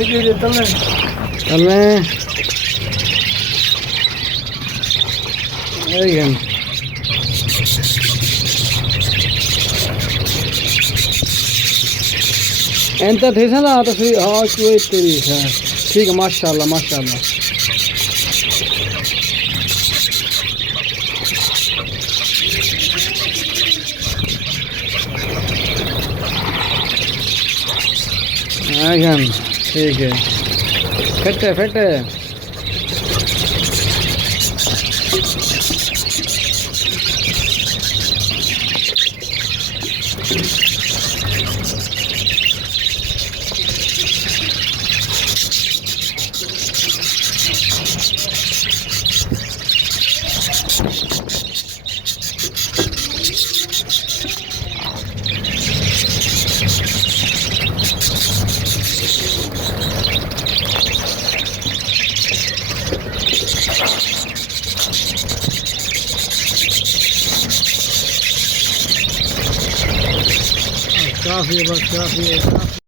चल रहे हैं एंत थे ना तो फिर हाँ कोई तेरी है ठीक है माशाल्लाह माशाल्लाह ठीक है फिट है काफ़ी है बस काफ़ी है